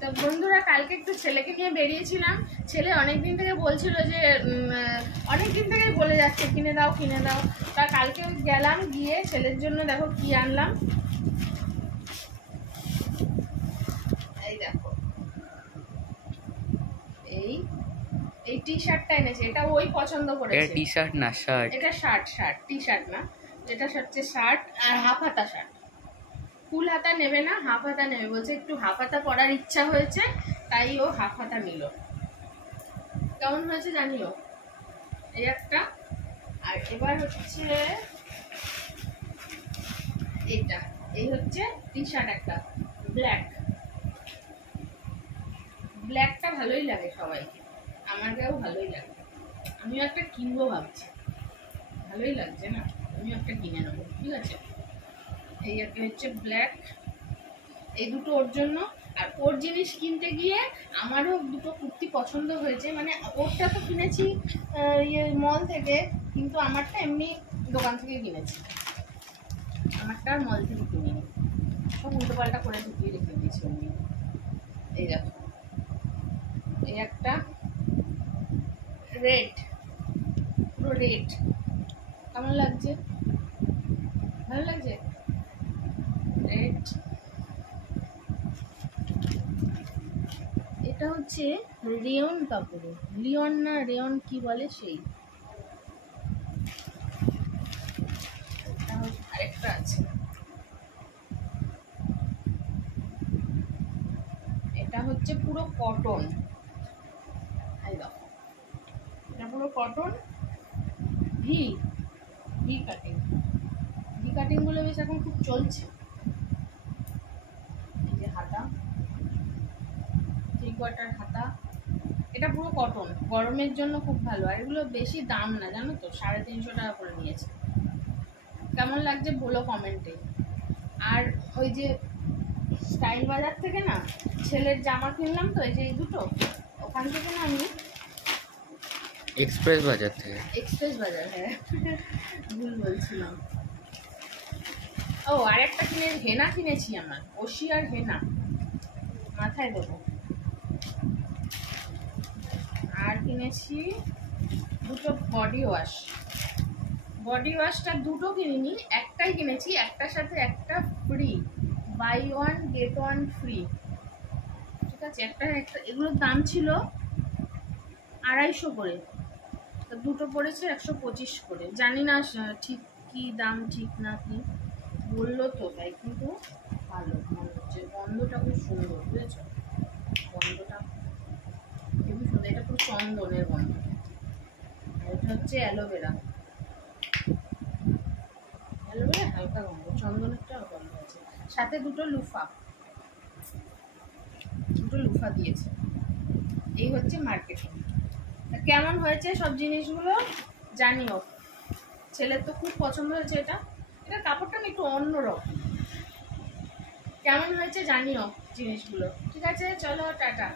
তো বন্ধুরা, কালকে একটু ছেলেকে নিয়ে বেরিয়েছিলাম। ছেলে অনেকদিন থেকে বলছিল যে অনেকদিন থেকে বলে যাচ্ছে কিনে দাও কিনে দাও। তা কালকে গেলাম, গিয়ে ছেলের জন্য দেখো কি আনলাম। এই দেখো, এই এই টি শার্টটা এনেছে। এটা ওই পছন্দ করেছে। এটা টি শার্ট না, শার্ট। এটা শার্ট, টি শার্ট না, এটা হচ্ছে শার্ট আর হাফ হাতা শার্ট। ফুল হাতা নেবে না, হাফ হাতা নেবে বলছে। একটু হাফ হাতা পরার ইচ্ছা হয়েছে, তাই ও হাফ হাতা নিল। কেমন হয়েছে জানিও। এই একটা। আর এবার হচ্ছে এইটা, এই হচ্ছে টি শার্ট একটা ব্ল্যাকটা ভালোই লাগে সবাইকে, আমাকেও ভালোই লাগে। আমিও একটা কিনবো ভাবছি, ভালোই লাগছে না, আমিও একটা কিনে নেবো। ঠিক আছে, এই একটা হচ্ছে ব্ল্যাক, এই দুটো ওর জন্য। আর ওর জিনিস কিনতে গিয়ে আমারও দুটো কুর্তি পছন্দ হয়েছে। মানে ওরটা তো কিনেছি মল থেকে, কিন্তু আমারটা এমনি দোকান থেকে কিনেছি। আমারটা আর মল থেকে কিনিনি, সব উল্টো পাল্টা করে ঢুকিয়ে রেখে দিয়েছি অমনি। এই দেখো, এই একটা রেড, পুরো রেড। কেমন লাগছে? ভালো লাগছে রেড। এটা হচ্ছে রেয়ন কাপড়ে, লিওন না রেয়ন কি বলে সেই। আরেকটা আছে, এটা হচ্ছে পুরো কটন। এই দেখো, এটা পুরো কটন, ভি কাটিং গুলো বেশ এখন খুব চলছে। এই যে হাতা, 3/4 হাতা, এটা পুরো কটন, গরমের জন্য খুব ভালো। আর এগুলো বেশি দাম না, জানো তো, 350 টাকা করে নিয়েছে। কেমন লাগছে বলো কমেন্টে। আর ওই যে স্টাইল বাজার থেকে না ছেলের জামা কিনলাম, তো এই যে এই দুটো, ওখান থেকে না আমি এক্সপ্রেস বাজার থেকে, হ্যাঁ ভুল বলছিলাম। ও আরেকটা হেনা কিনেছি, আমার ওশি আর হেনা মাথায় দেবো। আর কিনেছি দুটো বডি ওয়াশটা দুটো কিনিনি, একটাই কিনেছি। একটার সাথে একটা ফ্রি, বাই 1 get 1 ফ্রি। ঠিক আছে, একটা এগুলোর দাম ছিল 250 করে, তো দুটো পড়েছে 125 করে। জানি না ঠিক কি দাম, ঠিক না কি বললো তো, তাই কিন্তু ভালো মনে হচ্ছে। গন্ধটা খুব সুন্দর, বুঝেছ? গন্ধটা খুবই সুন্দর, এটা খুব চন্দনের গন্ধ। এটা হচ্ছে অ্যালোভেরা হালকা গন্ধ, চন্দনেরটা গন্ধ আছে। সাথে দুটো লুফা দিয়েছে। এই হচ্ছে মার্কেটিং। কেমন হয়েছে সব জিনিসগুলো জানিও। ছেলের তো খুব পছন্দ হয়েছে। এটা কাপড়টা একটু অন্যরকম। কেমন হয়েছে জানিও জিনিসগুলো। ঠিক আছে, চলো টাটা।